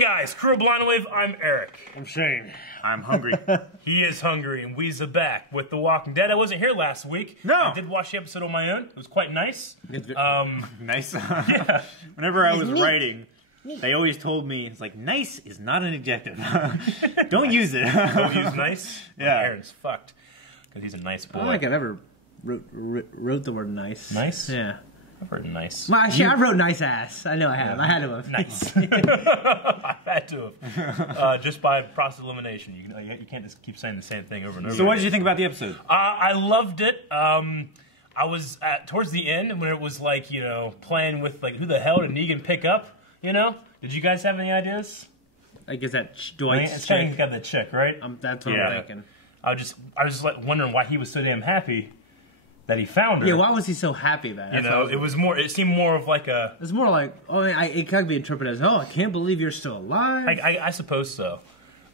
guys, Crew of Blind Wave, I'm Eric. I'm Shane. I'm hungry. He is hungry, and we's back with The Walking Dead. I wasn't here last week. No. I did watch the episode on my own. It was quite nice. Nice. Yeah. Whenever I was writing, they always told me, it's like, nice is not an adjective. Don't use it. Don't use nice? Yeah. Aaron's fucked, because he's a nice boy. I don't think I ever wrote the word nice. Nice? Yeah. I've heard nice. Well, actually, I wrote nice ass. I know I have. I had to have. Nice. I had to have. Just by process of elimination. You can't just keep saying the same thing over and over. So what did you think about the episode? I loved it. I was towards the end when it was like, you know, playing with like, who the hell did Negan pick up? You know? Did you guys have any ideas? Like, is that Dwight's It's chick? got that chick, right? That's what Yeah. I'm thinking. I was like wondering why he was so damn happy that he found her. Yeah, why was he so happy about it? You know, it seemed more of like a... It's more like, it can be interpreted as, oh, I can't believe you're still alive. I suppose so.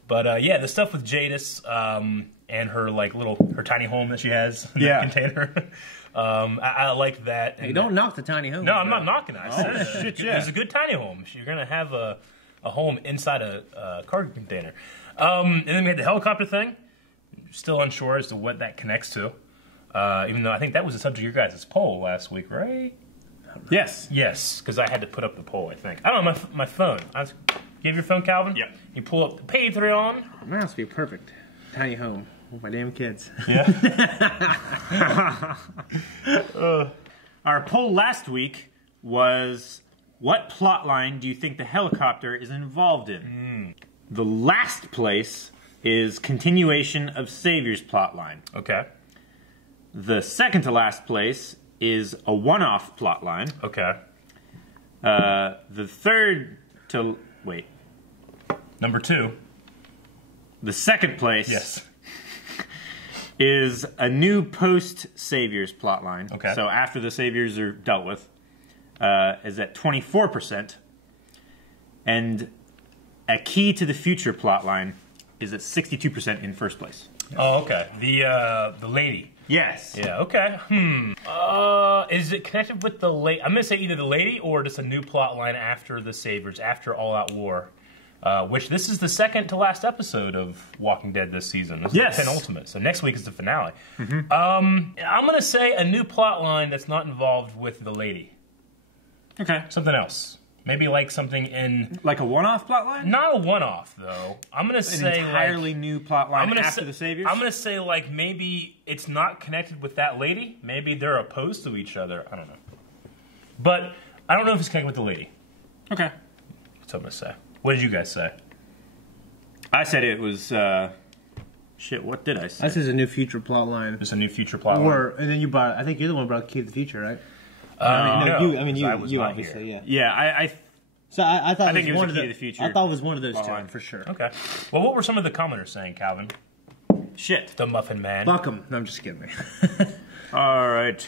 But yeah, the stuff with Jadis and her like her tiny home that she has in that container. I like that. Hey, don't knock the tiny home. No, I'm not knocking it. I said it. Shit, yeah. It's a good tiny home. You're gonna have a home inside a cargo container. And then we had the helicopter thing. Still unsure as to what that connects to. Even though I think that was the subject of your guys' poll last week, right? Yes. Yes, because I had to put up the poll, I think. I don't know, my phone. You have your phone, Calvin? Yep. You pull up the Patreon. That must be perfect. Tiny home with my damn kids. Yeah. Our poll last week was, what plotline do you think the helicopter is involved in? The last place is continuation of Savior's plotline. Okay. The second to last place is a one-off plotline. Okay. The third to... Wait. Number 2. The second place Yes. is a new post-Saviors plotline. Okay. So after the Saviors are dealt with, is at 24%. And a key to the future plotline is at 62% in first place. Oh, okay. The lady. Yes. Yeah, okay. Is it connected with the lady? I'm going to say either the lady or just a new plot line after the Saviors, after All Out War. Which this is the second to last episode of Walking Dead this season. This is the penultimate. So next week is the finale. I'm going to say a new plot line that's not involved with the lady. Okay. Something else. Maybe like something in... Like a one-off plotline? Not a one-off, though. I'm going to say an entirely new plotline after the Saviors? I'm going to say, like, maybe it's not connected with that lady. Maybe they're opposed to each other. I don't know. But I don't know if it's connected with the lady. Okay. That's what I'm going to say. What did you guys say? I said it was... Shit, what did I say? This is a new future plot line. Just a new future plot line. And then you brought, I think you're the one who brought Key to the Future, right? No, you obviously, yeah. Yeah, I So I thought think it was it was one a of Key the to the Future I thought it was one of those two plotline. for sure. Okay. Well, what were some of the commenters saying, Calvin? Shit. The Muffin Man. Fuck 'em. No, I'm just kidding. All right.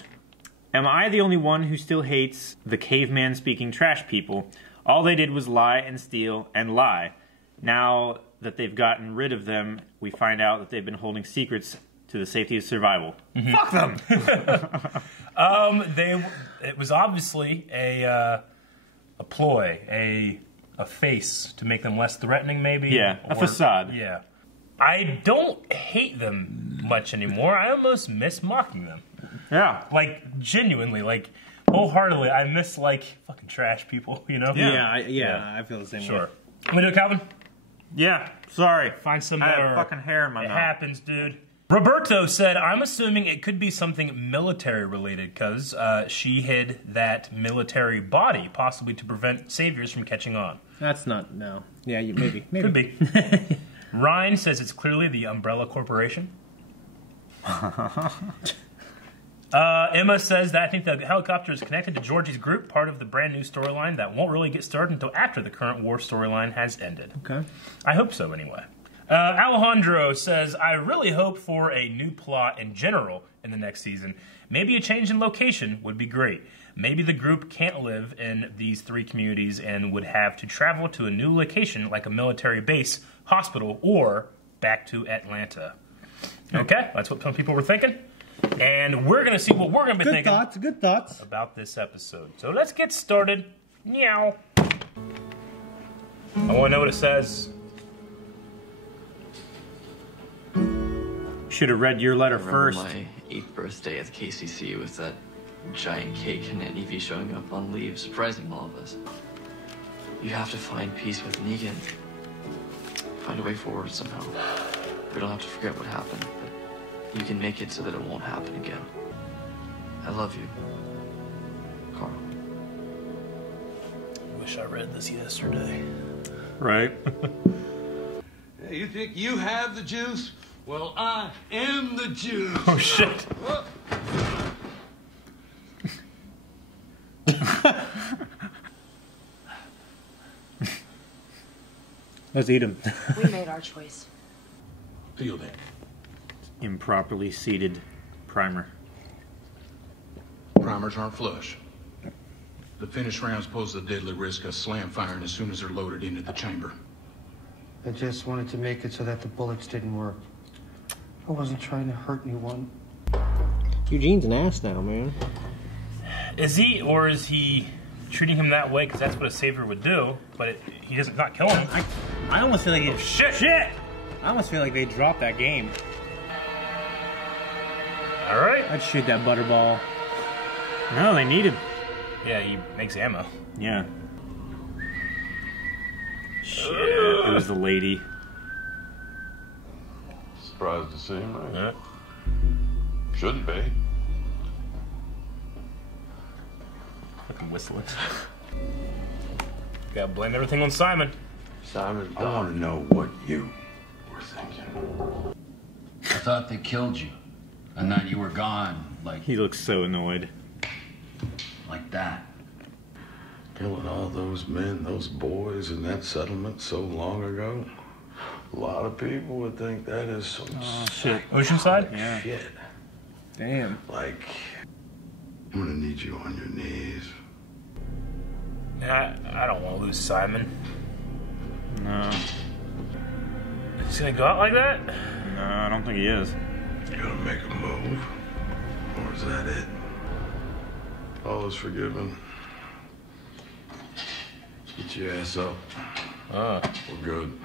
Am I the only one who still hates the caveman-speaking trash people? All they did was lie and steal and lie. Now that they've gotten rid of them, we find out that they've been holding secrets to the safety of survival. Fuck them! It was obviously a ploy, a face to make them less threatening, maybe. Yeah, a facade. Yeah. I don't hate them much anymore. I almost miss mocking them. Yeah. Like, genuinely, like, wholeheartedly, I miss, like, fucking trash people, you know? Yeah, I feel the same way. Sure. Want me to do it, Calvin? Yeah, sorry. Find some I more. have fucking hair in my It mouth. happens, dude. Roberto said, I'm assuming it could be something military related because she hid that military body, possibly to prevent Saviors from catching on. That's not, no. Yeah, maybe. Could be. Ryan says it's clearly the Umbrella Corporation. Emma says that I think the helicopter is connected to Georgie's group, part of the brand new storyline that won't really get started until after the current war storyline has ended. Okay. I hope so, anyway. Alejandro says, I really hope for a new plot in general in the next season. Maybe a change in location would be great. Maybe the group can't live in these 3 communities and would have to travel to a new location like a military base, hospital, or back to Atlanta. Okay, that's what some people were thinking. And we're going to see what we're going to be thinking Good thoughts. about this episode. So let's get started. Meow. I want to know what it says. Should have read your letter I remember first. my 8th birthday at the KCC with that giant cake and Aunt Evie showing up on leave, surprising all of us. You have to find peace with Negan. Find a way forward somehow. We don't have to forget what happened, but you can make it so that it won't happen again. I love you, Carl. Wish I read this yesterday. Right. Hey, you think you have the juice? Well, I am the juice. Oh shit. Let's eat him. We made our choice. Feel that. Improperly seated primer. Primers aren't flush. The finished rounds pose the deadly risk of slam firing as soon as they're loaded into the chamber. I just wanted to make it so that the bullets didn't work. I wasn't trying to hurt anyone. Eugene's an ass now, man. Is he, or is he treating him that way because that's what a savior would do, but he doesn't not kill him? I almost feel like it. Shit! I almost feel like they dropped that game. Alright. I'd shoot that butterball. No, they need him. Yeah, he makes ammo. Yeah. Shit. It was the lady. Surprised to see him, right? Yeah. Shouldn't be. Fucking whistling. Gotta blame everything on Simon. Simon, I want to know what you we're thinking. I thought they killed you, and that you were gone, He looks so annoyed. like that. Killing all those men, those boys in that settlement so long ago. A lot of people would think that is some Shit. Oceanside? Yeah. shit. Damn. Like, I'm gonna need you on your knees. I don't want to lose Simon. No. He's gonna go out like that? No, I don't think he is. You gonna make a move? Or is that it? All is forgiven. Get your ass up. We're good.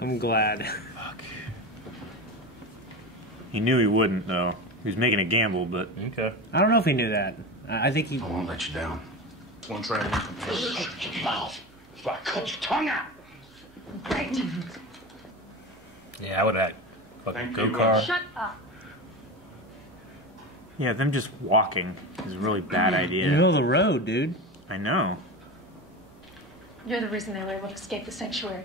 I'm glad. Fuck. He knew he wouldn't, though. He was making a gamble, but... Okay. I don't know if he knew that. I think he. I won't let you down. One try, one confess. Shut your mouth. So I cut your tongue out. Right. Yeah, I would have fucking Thank go you, car. Shut up. Yeah, them just walking is a really bad In the idea. middle of the road, dude. I know. You're the reason they were able to escape the sanctuary.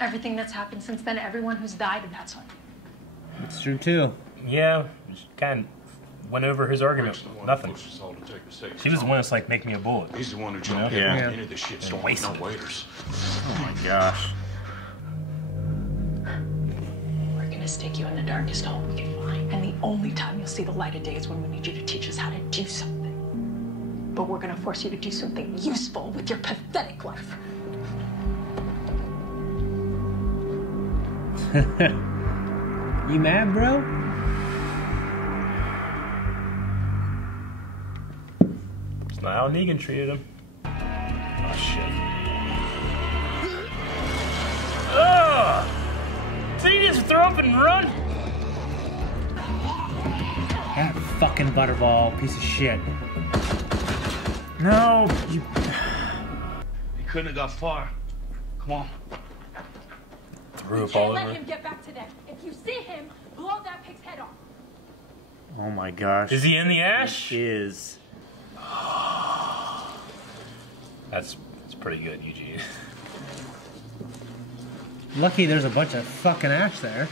Everything that's happened since then, everyone who's died, that's why. It's true too. Yeah, just kind of went over his argument. Rick's the one Nothing. who pushed us all to take the safe He was the zone. one that's like, make me a bullet. He's the one who jumped Yeah. in Yeah. into the shit storm. wasted No waiters. Oh my gosh. We're gonna stick you in the darkest hole we can find. And the only time you'll see the light of day is when we need you to teach us how to do something. But we're gonna force you to do something useful with your pathetic life. You mad, bro? It's not how Negan treated him. Oh, shit. Ugh! So you just throw up and run? That fucking butterball piece of shit. No! You... He couldn't have got far. Come on. Threw up Can't all let over. him get back to them. If you see him, blow that pig's head off. Oh my gosh. Is he in the ash? He is. That's pretty good, Eugene. Lucky there's a bunch of fucking ash there.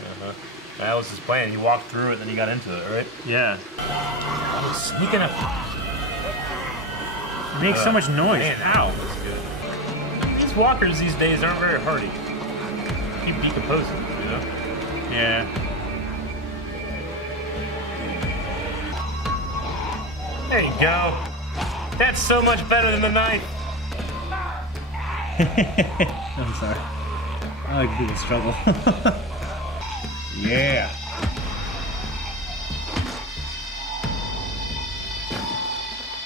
That was his plan. He walked through it, then he got into it, right? Yeah. Sneaking up. He makes so much noise. Man, ow. That's good. These walkers these days aren't very hardy. Keep decomposing, you know? Yeah. There you go. That's so much better than the knife. I'm sorry. I like people struggle. Yeah.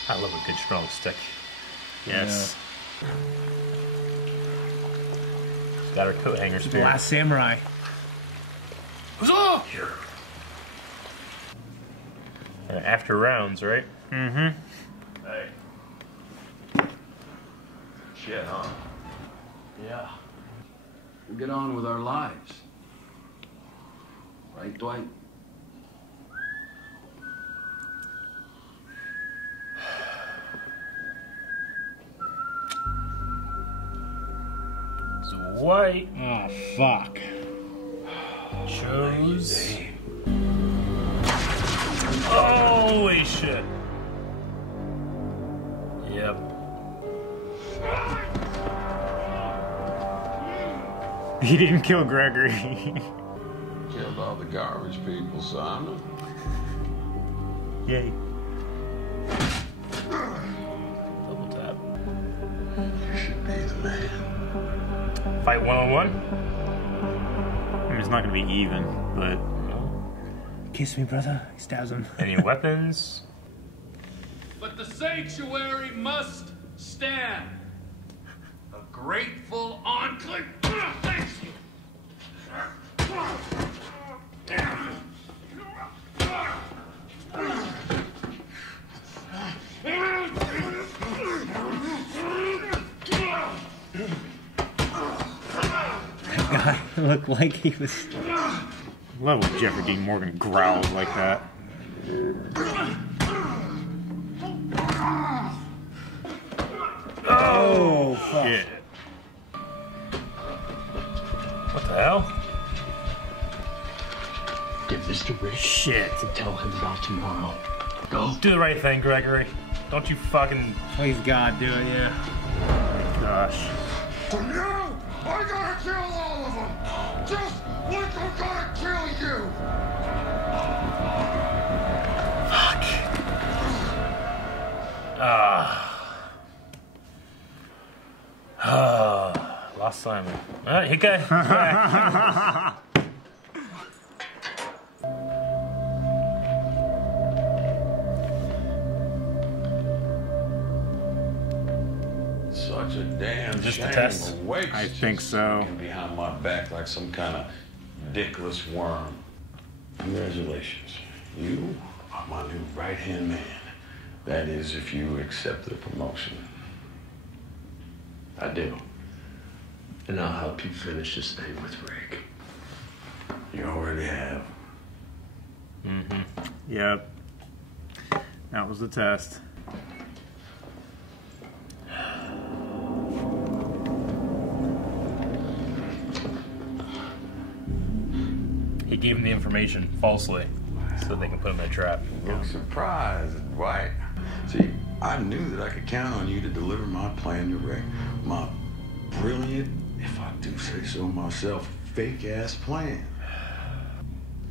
I love a good strong stick. Yes. Got her coat hanger The spear. Last Samurai. Huzzah! After rounds, right? Mm-hmm. Hey. Shit, huh? Yeah. We'll get on with our lives. Right, Dwight? Dwight Oh, fuck. chose. Holy shit. Yep. He didn't kill Gregory. Killed all the garbage people, Simon. Yay. Double tap. You should be the man. Fight one-on-one? I mean, it's not gonna be even, but Kiss me, brother. He stabs him. Any weapons? But the sanctuary must stand. A grateful enclave. Thanks you. God, it looked like he was. love when Jeffrey Dean Morgan growls like that. Oh, fuck. Shit. What the hell? Give this to Rick. Shit. And tell him about tomorrow. Go. Do the right thing, Gregory. Don't you fucking... Please God, do it, yeah. Gosh. For now, I gotta kill all of them! Just like I gotta kill you! Fuck. Lost Simon. Alright, hit guy. Such a damn Just a shame. test? A waste. I think so. Behind my back like some kind of dickless worm. Congratulations. You are my new right-hand man. That is, if you accept the promotion. I do. And I'll help you finish this thing with Rick. You already have. Yep. That was the test. He gave him the information falsely so they can put him in a trap. Look surprised, Dwight. See, I knew that I could count on you to deliver my plan to Rick. My brilliant, if I do say so myself, fake-ass plan.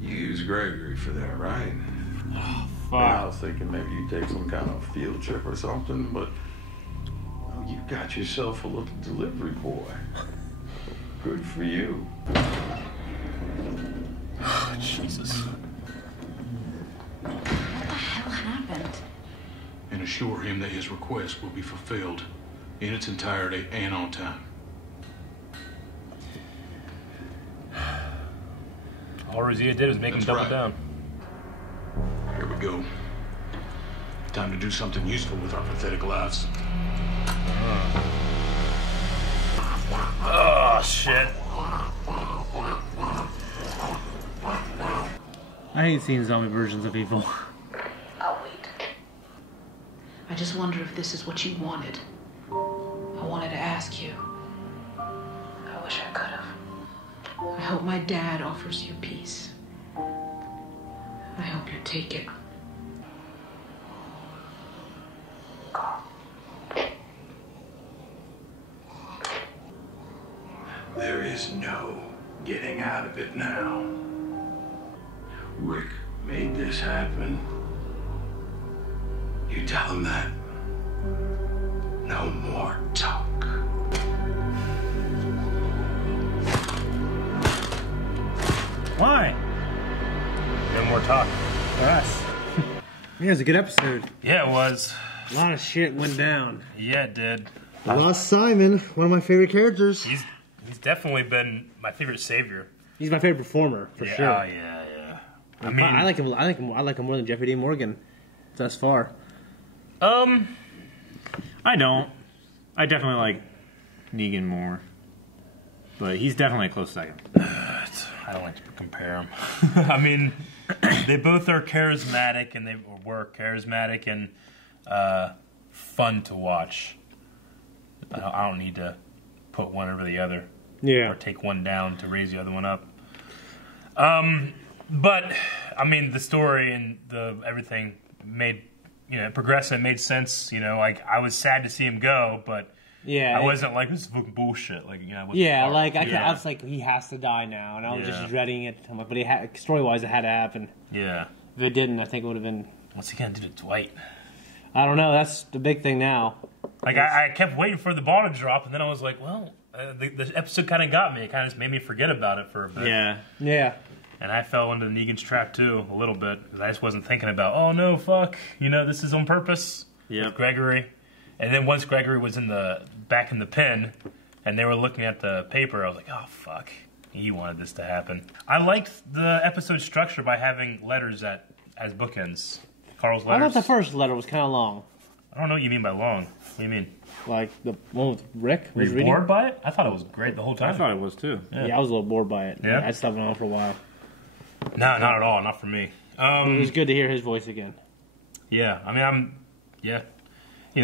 You used Gregory for that, right? Oh, I was thinking maybe you take some kind of field trip or something, but oh, you got yourself a little delivery boy. Good for you. Jesus. What the hell happened? And assure him that his request will be fulfilled in its entirety and on time. All Rosita did was make him That's double right. down. Here we go. Time to do something useful with our pathetic lives. Oh, shit. I hate seeing zombie versions of evil. I'll wait. I just wonder if this is what you wanted. I wanted to ask you. I wish I could have. I hope my dad offers you peace. I hope you take it. There is no getting out of it now. Rick made this happen. You tell him that. No more talk. Why? No more talk. For us. Yeah, it was a good episode. Yeah, it was. A lot of shit went down. Yeah, it did. Lost Simon, one of my favorite characters. He's He's definitely been my favorite savior. He's my favorite performer for Yeah, sure. Oh yeah. I mean, I like him. I like him more than Jeffrey Dean Morgan thus far. I don't. I definitely like Negan more, but he's definitely a close second. I don't like to compare them. I mean, they both are charismatic, and they were charismatic and fun to watch. I don't need to put one over the other, or take one down to raise the other one up. But I mean, the story and everything made progressed and made sense. Like I was sad to see him go, but. Yeah, I wasn't like, this is fucking bullshit. Like, I was like, he has to die now, and I was just dreading it. But story-wise, it had to happen. Yeah. If it didn't, I think it would have been. What's he gonna do to Dwight? I don't know. That's the big thing now. Like, I kept waiting for the ball to drop, and then I was like, well, the episode kind of got me. It kind of just made me forget about it for a bit. Yeah. And I fell into Negan's trap too a little bit because I just wasn't thinking about, oh no, fuck, this is on purpose. With Gregory. And then once Gregory was back in the pen, and they were looking at the paper, I was like, oh, fuck. He wanted this to happen. I liked the episode structure by having letters as bookends. Carl's letters. I thought the first letter was kind of long. I don't know what you mean by long. What do you mean? Like the one with Rick? Were you bored by it? I thought it was great the whole time. I thought it was too. Yeah, I was a little bored by it. Yeah? I stopped on for a while. No, not at all. Not for me. It was good to hear his voice again. Yeah. I mean,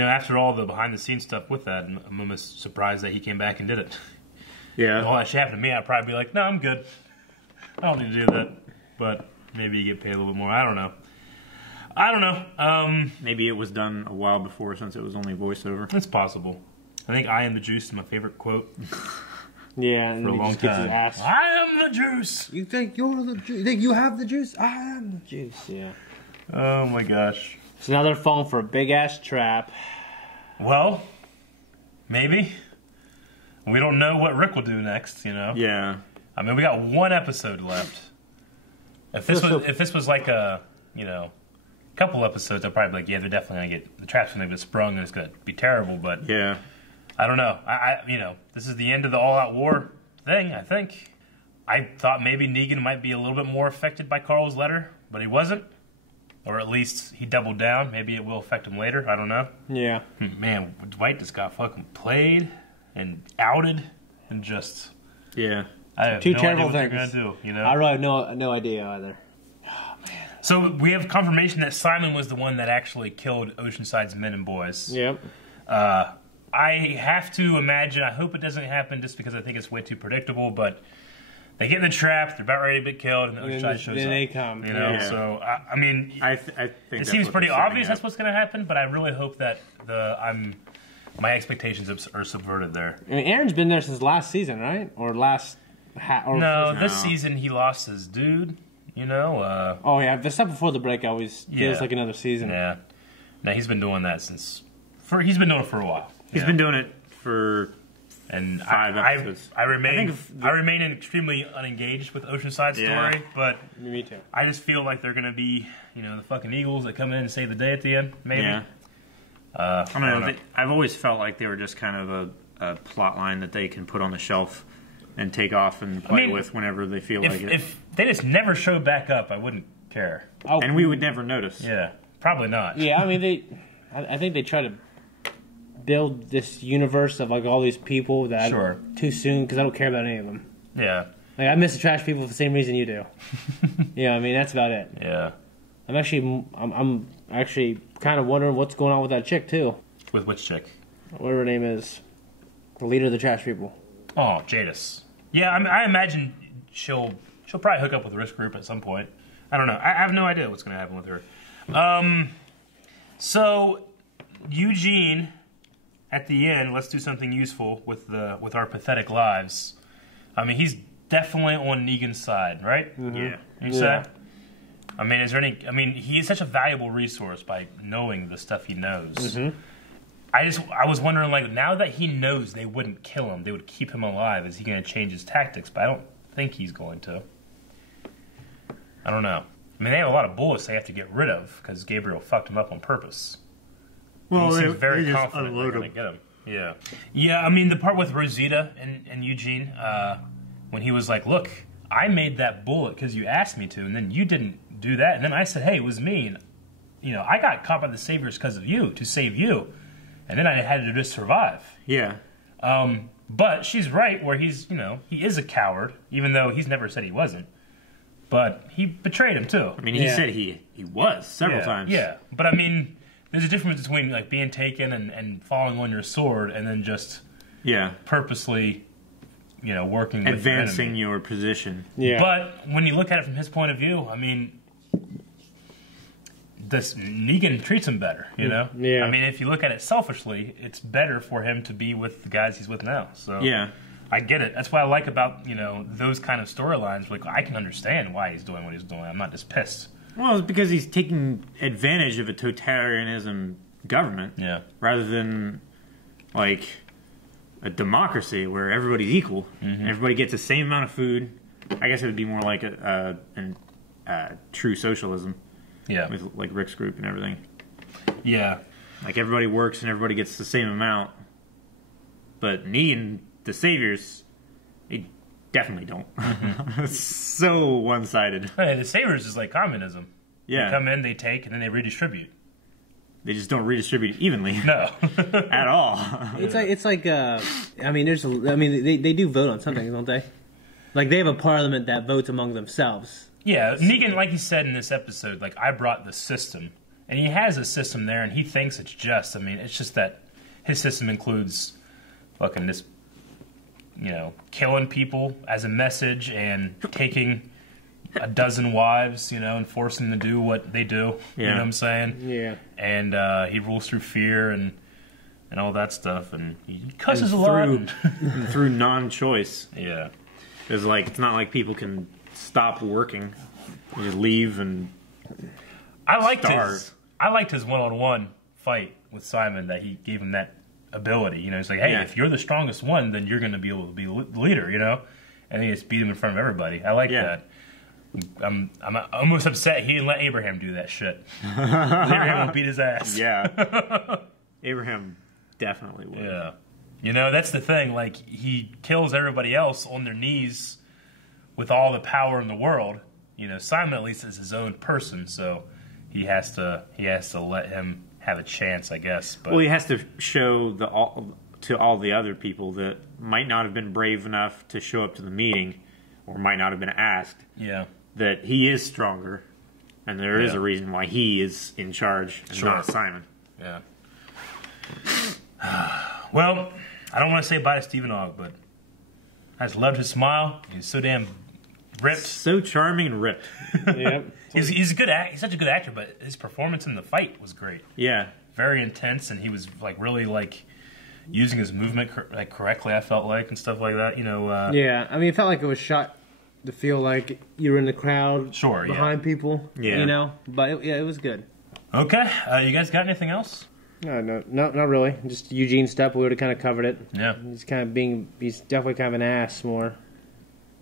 after all the behind-the-scenes stuff with that, I'm almost surprised that he came back and did it. Yeah. If all that shit happened to me, I'd probably be like, no, I'm good. I don't need to do that. But maybe you get paid a little bit more. I don't know. Maybe it was done a while before since it was only voiceover. It's possible. I think I am the juice is my favorite quote. Yeah, and for a he long just gets his time. ass. I am the juice. You think you're the juice? You think you have the juice? I am the juice. Yeah. Oh my gosh. So now they're falling for a big ass trap. Well, maybe. We don't know what Rick will do next, Yeah. I mean, we got one episode left. If this was like a, couple episodes, I'd probably be like, yeah, they're definitely gonna the trap's gonna get sprung and it's gonna be terrible. But yeah, I don't know. This is the end of the all-out war thing. I think. I thought maybe Negan might be a little bit more affected by Carl's letter, but he wasn't. Or at least he doubled down. Maybe it will affect him later. I don't know. Yeah. Man, Dwight just got fucking played and outed and just... Yeah. I have Two no terrible idea what things. they're going to do, I really have no idea either. So we have confirmation that Simon was the one that actually killed Oceanside's men and boys. Yep. I have to imagine, I hope it doesn't happen just because I think it's way too predictable, but... They get in the trap, they're about ready to get killed, and the Oceanside shows up. Then they come. Yeah. So, I mean, I think it seems pretty obvious that's what's going to happen, but I really hope that my expectations are subverted there. I mean, Aaron's been there since last season, right? Or last... This season he lost his dude, oh, yeah, the stuff before the break always feels like another season. Yeah. No, he's been doing that he's been doing it for a while. He's been doing it for... And 5 episodes. I remain extremely unengaged with Oceanside's story, but me too. I just feel like they're going to be, the fucking Eagles that come in and save the day at the end, maybe. Yeah. I don't know. I've always felt like they were just kind of a plot line that they can put on the shelf and take off and play with whenever they feel like it. If they just never showed back up, I wouldn't care. Oh, and we would never notice. Yeah, probably not. Yeah, I mean, I think they try to build this universe of like all these people that too soon because I don't care about any of them. Yeah, like I miss the trash people for the same reason you do. I mean that's about it. Yeah, I'm actually kind of wondering what's going on with that chick too. With which chick? Whatever her name is, the leader of the trash people. Oh, Jadis. Yeah, I imagine she'll probably hook up with the Risk Group at some point. I don't know. I have no idea what's going to happen with her. So Eugene. At the end, let's do something useful with our pathetic lives. I mean, he's definitely on Negan's side, right? Mm-hmm. Yeah. You say? I mean, is there any? I mean, he is such a valuable resource by knowing the stuff he knows. Mm-hmm. I was wondering, like, now that he knows they wouldn't kill him, they would keep him alive. Is he going to change his tactics? But I don't think he's going to. I don't know. I mean, they have a lot of bullets they have to get rid of because Gabriel fucked him up on purpose. Well, he seems very confident they're going to get him. Yeah. Yeah, I mean, the part with Rosita and Eugene, when he was like, look, I made that bullet because you asked me to, and then you didn't do that. And then I said, hey, it was me. And, you know, I got caught by the Saviors because of you, to save you. And then I had to just survive. Yeah. But she's right where he's, you know, he is a coward, even though he's never said he wasn't. But he betrayed him, too. I mean, he said he was several times. Yeah, but I mean, there's a difference between, like, being taken and falling on your sword and then just purposely, you know, working with advancing your position. Yeah. But when you look at it from his point of view, I mean, Negan treats him better, you know? Yeah. I mean, if you look at it selfishly, it's better for him to be with the guys he's with now. So yeah. I get it. That's what I like about, you know, those kind of storylines. Like, I can understand why he's doing what he's doing. I'm not just pissed. Well, it's because he's taking advantage of a totalitarianism government rather than, like, a democracy where everybody's equal. Mm-hmm. Everybody gets the same amount of food. I guess it would be more like a true socialism. Yeah. With, like, Rick's group and everything. Yeah. Like, everybody works and everybody gets the same amount. But Negan, the Saviors, they definitely don't. Mm-hmm. It's so one-sided. Hey, the Saviors is like communism. Yeah. They come in, they take, and then they redistribute. They just don't redistribute evenly. No. At all. It's like I mean, they do vote on something, don't they? Like, they have a parliament that votes among themselves. Yeah, Negan, like he said in this episode, like, I brought the system. And he has a system there, and he thinks it's just. I mean, it's just that his system includes fucking this, you know, killing people as a message and taking a dozen wives, you know, and forcing them to do what they do. Yeah. You know what I'm saying? Yeah. And he rules through fear and all that stuff, and he cusses a lot. Through non-choice. Yeah. It's like, it's not like people can stop working. You just leave and I liked his one-on-one fight with Simon, that he gave him that ability. You know, he's like, hey, if you're the strongest one, then you're going to be able to be the leader, you know? And he just beat him in front of everybody. I like that. I'm almost upset he didn't let Abraham do that shit. Abraham would beat his ass. Yeah. Abraham definitely would. Yeah. You know, that's the thing. Like, he kills everybody else on their knees with all the power in the world. You know, Simon at least is his own person, so he has to let him have a chance, I guess. But, well, he has to show to all the other people that might not have been brave enough to show up to the meeting, or might not have been asked. Yeah. That he is stronger, and there is a reason why he is in charge and not Simon. Yeah. Well, I don't want to say bye to Stephen Ogg, but I just loved his smile. He's so damn ripped. So charming and ripped. Yep. He's a good He's such a good actor, but his performance in the fight was great. Yeah. Very intense, and he was like really like using his movement correctly. I felt like and stuff like that. You know. Yeah, I mean, it felt like it was shot to feel like you were in the crowd, behind people. Yeah. You know, but it was good. Okay, you guys got anything else? No, not really. Just Eugene stuff. We would have kind of covered it. Yeah. He's definitely kind of an ass more.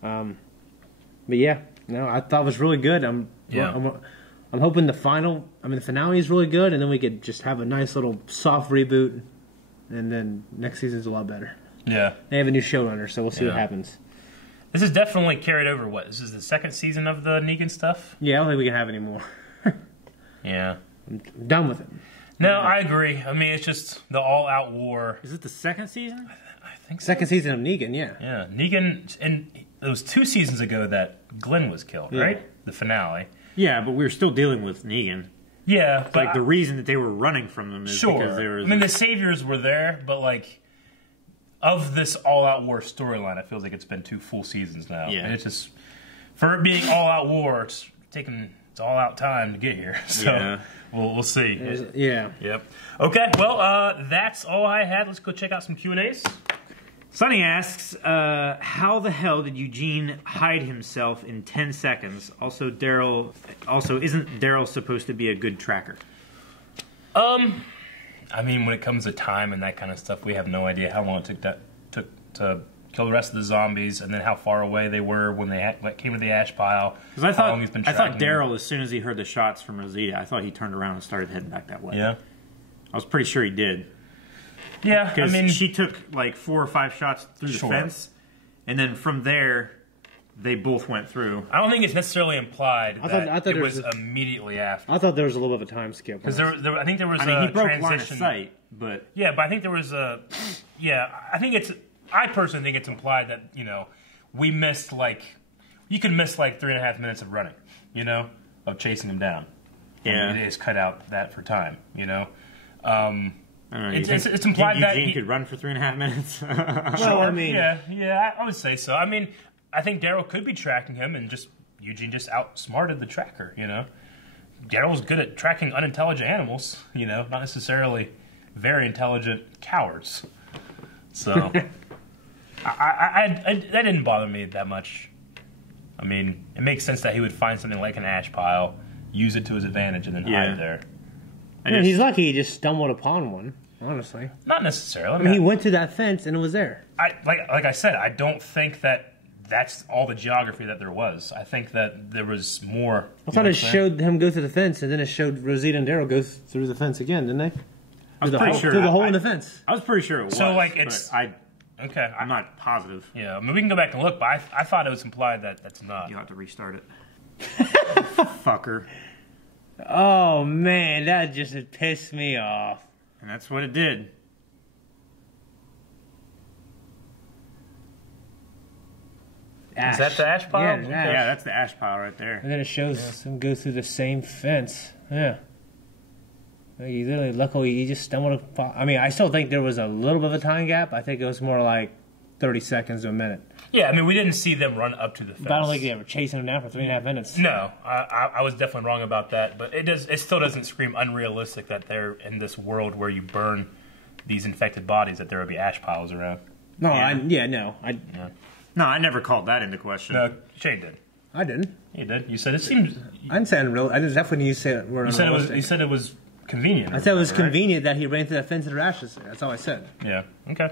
But yeah, no, I thought it was really good. I'm hoping the finale is really good, and then we could just have a nice little soft reboot, and then next season's a lot better. Yeah. They have a new showrunner, so we'll see what happens. This is definitely carried over. This is the second season of the Negan stuff? Yeah, I don't think we can have any more. Yeah. I'm done with it. No, I agree. I mean, it's just the all-out war. Is it the second season? I think so. Second season of Negan, yeah. Yeah, Negan, and it was 2 seasons ago that Glenn was killed, right? The finale. Yeah, but we were still dealing with Negan. Yeah, but like the reason that they were running from them is because there was. I mean, the Saviors were there, but like of this all-out war storyline, it feels like it's been 2 full seasons now. Yeah, and it's just for it being all-out war, it's all-out time to get here. So we'll see. Yeah. Yep. Okay. Well, that's all I had. Let's go check out some Q&As. Sonny asks, how the hell did Eugene hide himself in 10 seconds? Also, isn't Daryl supposed to be a good tracker? I mean, when it comes to time and that kind of stuff, we have no idea how long it took to kill the rest of the zombies, and then how far away they were when they came to the ash pile. Because I thought Daryl, as soon as he heard the shots from Rosita, I thought he turned around and started heading back that way. Yeah, I was pretty sure he did. Yeah, I mean, she took like 4 or 5 shots through the fence, and then from there, they both went through. I don't think it's necessarily implied I thought it was immediately after. I thought there was a little bit of a time skip. Because I think there was I mean, he broke transition. line of sight, but... Yeah, but I think there was a... Yeah, I personally think it's implied that, we missed, you could miss, 3.5 minutes of running, of chasing him down. Yeah. And they just cut out that for time, It's that implied that Eugene could run for 3.5 minutes. Well, I mean, yeah, I would say so. I mean, I think Daryl could be tracking him, and Eugene just outsmarted the tracker. Daryl's good at tracking unintelligent animals. Not necessarily very intelligent cowards. So, that didn't bother me that much. I mean, it makes sense that he would find something like an ash pile, use it to his advantage, and then hide there. He's lucky he just stumbled upon one, honestly. Not necessarily. I mean, he went to that fence and it was there. Like I said, I don't think that's all the geography that there was. I think that there was more. I thought it showed him go through the fence, and then it showed Rosita and Daryl go through the fence again, didn't they? I was pretty sure. Through the hole in the fence. I was pretty sure it was. So, it's... Okay. I'm not positive. Yeah, I mean, we can go back and look, but I thought it was implied that that's not. You'll have to restart it. Fucker. Oh, man, that just pissed me off. And that's what it did. Is that the ash pile? Yeah, that's the ash pile right there. And then it shows him go through the same fence. Yeah. Luckily, he just stumbled upon... I mean, I still think there was a little bit of a time gap. I think it was more like 30 seconds to a minute. Yeah, I mean, we didn't see them run up to the fence. But I don't think they were chasing him down for 3.5 minutes. No, I was definitely wrong about that. But it still doesn't scream unrealistic that they're in this world where you burn these infected bodies, that there would be ash piles around. No, No, I never called that into question. No, Shane did. I didn't. You did. You said it seems... I didn't say unreal. I definitely need to say it. You said it was convenient. I said it was convenient that he ran through that fence and ashes. That's all I said. Yeah. Okay.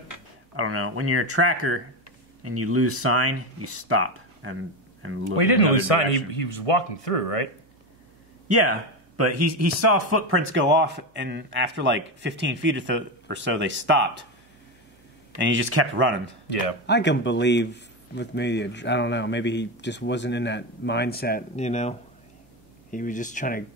I don't know. When you're a tracker and you lose sign, you stop and look. Well, he didn't lose sign. He was walking through, right? Yeah, but he saw footprints go off, and after 15 feet or so, they stopped, and he just kept running. Yeah. I can believe with maybe I don't know. Maybe he just wasn't in that mindset. He was just trying to.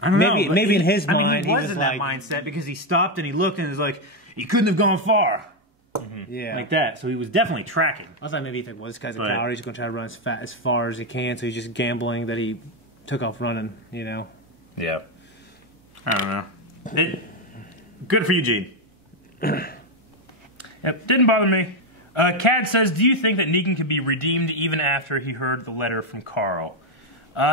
I don't know. Maybe in his mind, he was in that mindset because he stopped and he looked and it was like, he couldn't have gone far. Mm-hmm. Yeah. Like that. So he was definitely tracking. I thought maybe he thought, well, this guy's a coward. He's going to try to run as far as he can. So he's just gambling that he took off running, Yeah. I don't know. Good for you, Gene. Yep, didn't bother me. Cad says, do you think that Negan could be redeemed even after he heard the letter from Carl?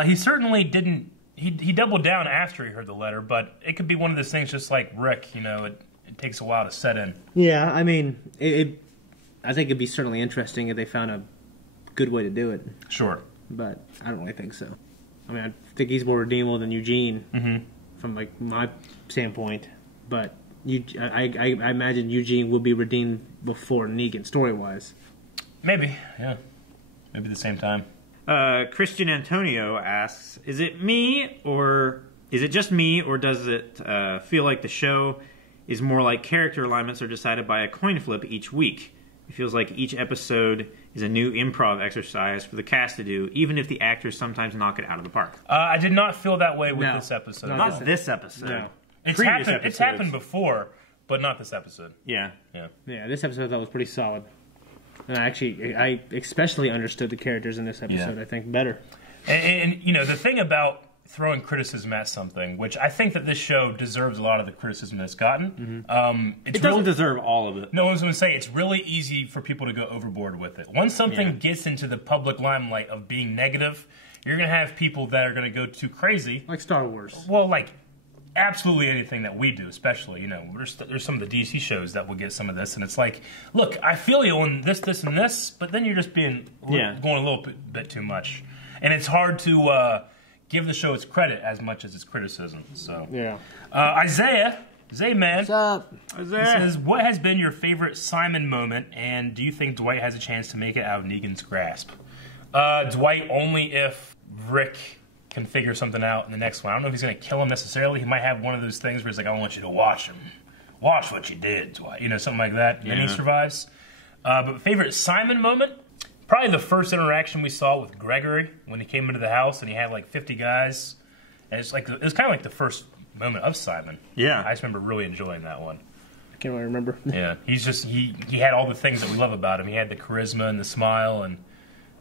He certainly didn't. He doubled down after he heard the letter, but it could be one of those things just like Rick, it takes a while to set in. Yeah, I mean, I think it'd be certainly interesting if they found a good way to do it. Sure. But I don't really think so. I mean, I think he's more redeemable than Eugene from my standpoint. But I imagine Eugene will be redeemed before Negan, story-wise. Maybe, yeah. Maybe at the same time. Christian Antonio asks, is it just me, or does it feel like the show is more like character alignments are decided by a coin flip each week? It feels like each episode is a new improv exercise for the cast to do, even if the actors sometimes knock it out of the park. I did not feel that way with this episode. Not this episode. No. It's happened before, but not this episode. Yeah. This episode I thought was pretty solid. And I especially understood the characters in this episode, I think, better. And the thing about throwing criticism at something, which I think that this show deserves a lot of the criticism it's gotten. It doesn't deserve all of it. No, I was going to say, it's really easy for people to go overboard with it. Once something gets into the public limelight of being negative, you're going to have people that are going to go too crazy. Like Star Wars. Well, absolutely anything that we do, especially, there's some of the DC shows that will get some of this, and it's like, look, I feel you on this, and this, but then you're just going a little bit too much. And it's hard to give the show its credit as much as its criticism. So Isaiah, man. What's up? Isaiah says, what has been your favorite Simon moment, and do you think Dwight has a chance to make it out of Negan's grasp? Dwight only if Rick can figure something out in the next one. I don't know if he's going to kill him necessarily. He might have one of those things where he's like, I want you to watch him. Watch what you did, Dwight. Something like that. And then he survives. But favorite Simon moment? Probably the first interaction we saw with Gregory when he came into the house and he had like 50 guys. And it was kind of like the first moment of Simon. Yeah. I just remember really enjoying that one. I can't really remember. Yeah, he's just he had all the things that we love about him. He had the charisma and the smile and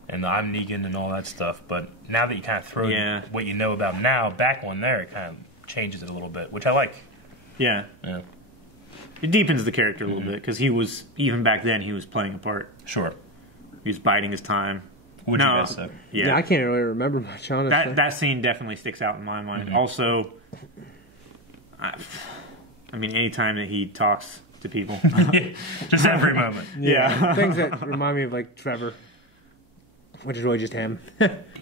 the I'm Negan and all that stuff. But now that you kind of throw what you know about him now back on there, it kind of changes it a little bit, which I like. Yeah. It deepens the character a little bit because even back then he was playing a part. Sure. He was biding his time. Would you guys say? Yeah, I can't really remember much, honestly. That scene definitely sticks out in my mind. Also, I mean, anytime that he talks to people. Just every moment. Yeah. Things that remind me of, like, Trevor, which is really just him.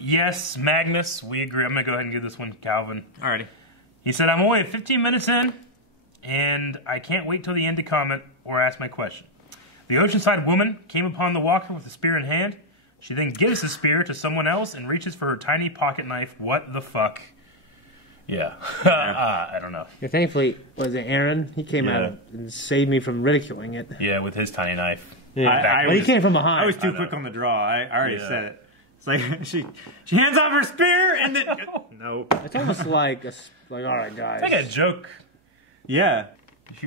Yes, Magnus, we agree. I'm going to go ahead and give this one to Calvin. Alrighty. He said, I'm only 15 minutes in, and I can't wait till the end to comment or ask my question. The Oceanside woman came upon the walker with a spear in hand. She then gives the spear to someone else and reaches for her tiny pocket knife. What the fuck? Yeah. I don't know. Yeah, thankfully, was it Aaron? He came out and saved me from ridiculing it. Yeah, with his tiny knife. Yeah. He came from behind. I was too quick on the draw. I already said it. It's like she hands off her spear and then no. It's almost like all right, guys. It's like a joke. Yeah.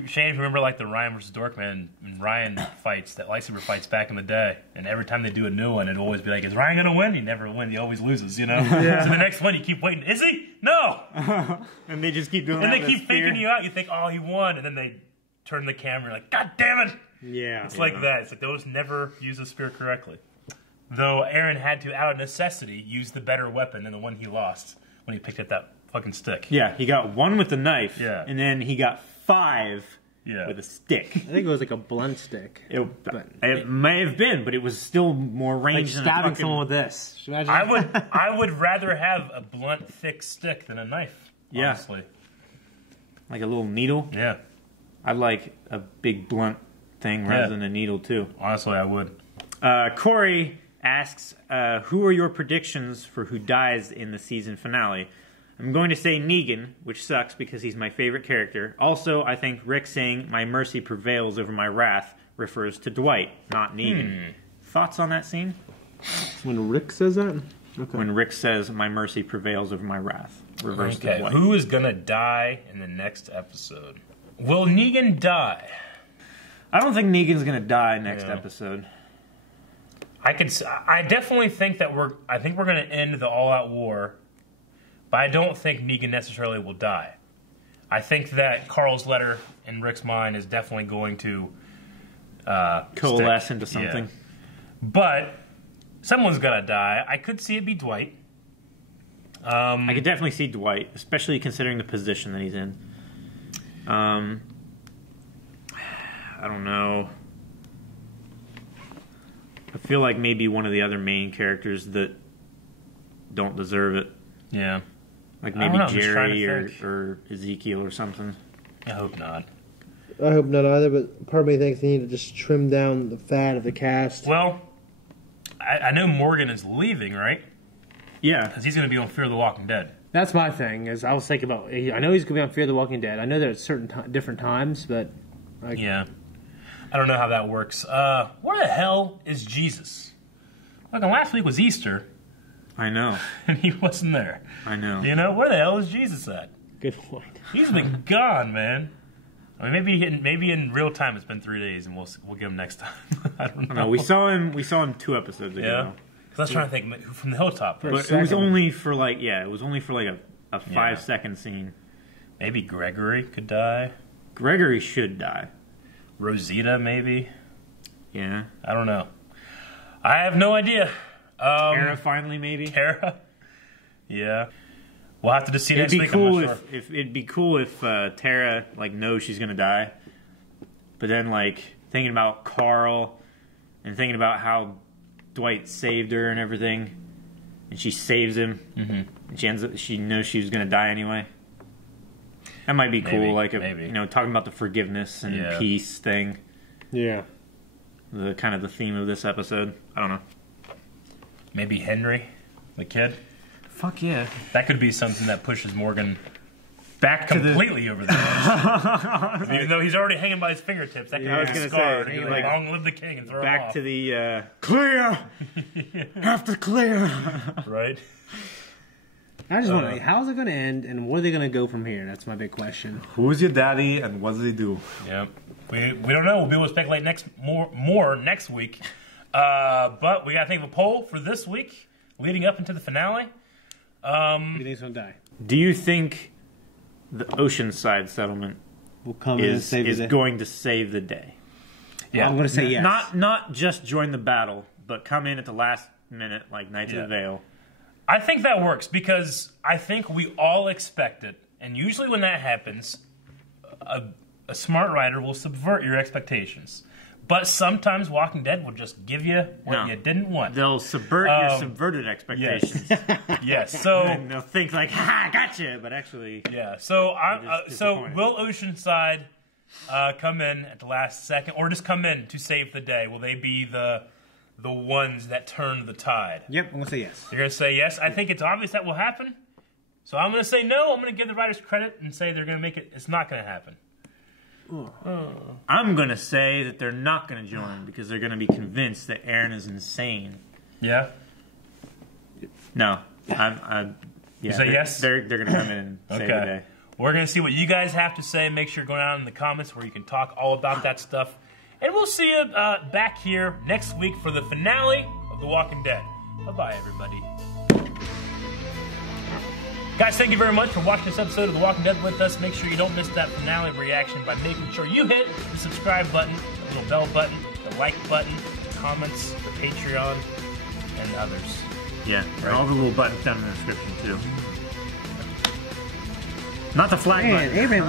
Shane, remember like the Ryan versus Dorkman and Ryan fights, that lightsaber fights back in the day, and every time they do a new one, it'd always be like, is Ryan gonna win? He never wins. He always loses, So the next one, you keep waiting. Is he? No. And they just keep doing and that. And they keep faking you out. You think, oh, he won, and then they turn the camera like, God damn it. Yeah. It's like that. It's like those never use the spear correctly. Though Aaron had to, out of necessity, use the better weapon than the one he lost when he picked up that fucking stick. Yeah, he got one with the knife, and then he got 5 with a stick. I think it was like a blunt stick. It may have been, but it was still more range than stabbing someone with this. I would rather have a blunt, thick stick than a knife. Honestly. Like a little needle. Yeah, I'd like a big blunt thing rather than a needle too. Honestly, I would. Corey asks, who are your predictions for who dies in the season finale? I'm going to say Negan, which sucks because he's my favorite character. Also, I think Rick saying, my mercy prevails over my wrath, refers to Dwight, not Negan. Thoughts on that scene? When Rick says that? Okay. When Rick says, my mercy prevails over my wrath, refers to Dwight. Who is going to die in the next episode? Will Negan die? I don't think Negan's going to die next episode. I definitely think that we're going to end the all-out war, but I don't think Negan necessarily will die. I think that Carl's letter in Rick's mind is definitely going to coalesce into something. Yeah. But someone's got to die. I could see it be Dwight. I could definitely see Dwight, especially considering the position that he's in. I don't know. I feel like maybe one of the other main characters that don't deserve it. Yeah. Like maybe Jerry or Ezekiel or something. I hope not. I hope not either, but part of me thinks they need to just trim down the fat of the cast. Well, I know Morgan is leaving, right? Yeah. Because he's going to be on Fear the Walking Dead. That's my thing, is I was thinking about, I know he's going to be on Fear the Walking Dead. I know there's certain different times, but... Yeah. I don't know how that works. Where the hell is Jesus? Like, last week was Easter. I know. And he wasn't there. I know. Where the hell is Jesus at? Good point. He's been gone, man. I mean, maybe in real time it's been 3 days, and we'll get him next time. I don't know. No, we saw him 2 episodes ago. Yeah. Because I was trying to think from the hilltop. But it was only for like a 5-second scene. Maybe Gregory could die. Gregory should die. Rosita, maybe. Yeah. I don't know. I have no idea. Tara finally, maybe. Tara. Yeah. We'll have to just see next week. It'd be cool if Tara knows she's gonna die, but then thinking about Carl and thinking about how Dwight saved her and everything, and she saves him, and she knows she was gonna die anyway. That might be cool, maybe. Talking about the forgiveness and peace thing. Yeah. The kind of the theme of this episode. I don't know. Maybe Henry, the kid. Fuck yeah. That could be something that pushes Morgan Back to completely over the edge. Even though he's already hanging by his fingertips, that can be scarred. Say, like, long live the king and throw him off. Back to the clear. Have to clear. Right. I just want to know, how's it going to end, and where are they going to go from here? That's my big question. Who's your daddy, and what does he do? Yep. We don't know. We'll be able to speculate more next week. But we got to think of a poll for this week, leading up into the finale. Who do you think's going to die? Do you think the Oceanside settlement will come in and save the day? Going to save the day? Yeah, I'm going to say yes. Not just join the battle, but come in at the last minute, like Knights of the Vale. I think that works because I think we all expect it, and usually when that happens, a smart writer will subvert your expectations. But sometimes Walking Dead will just give you what you didn't want. They'll subvert your subverted expectations. Yes. So and they'll think like, "Ha, gotcha," but actually, yeah. So will Oceanside come in at the last second, or just come in to save the day? Will they be the ones that turn the tide? Yep, I'm gonna say yes. You're gonna say yes. I think it's obvious that will happen. So I'm gonna say no. I'm gonna give the writers credit and say they're gonna make it. It's not gonna happen. I'm going to say that they're not going to join because they're going to be convinced that Aaron is insane. Yeah? No. You say yes? They're going to come in and save the day. We're going to see what you guys have to say. Make sure you're going out in the comments where you can talk all about that stuff. And we'll see you back here next week for the finale of The Walking Dead. Bye-bye, everybody. Guys, thank you very much for watching this episode of The Walking Dead with us. Make sure you don't miss that finale reaction by making sure you hit the subscribe button, the little bell button, the like button, the comments, the Patreon, and others. Yeah, and all the little buttons down in the description, too. Not the flag button. Abraham